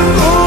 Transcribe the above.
Oh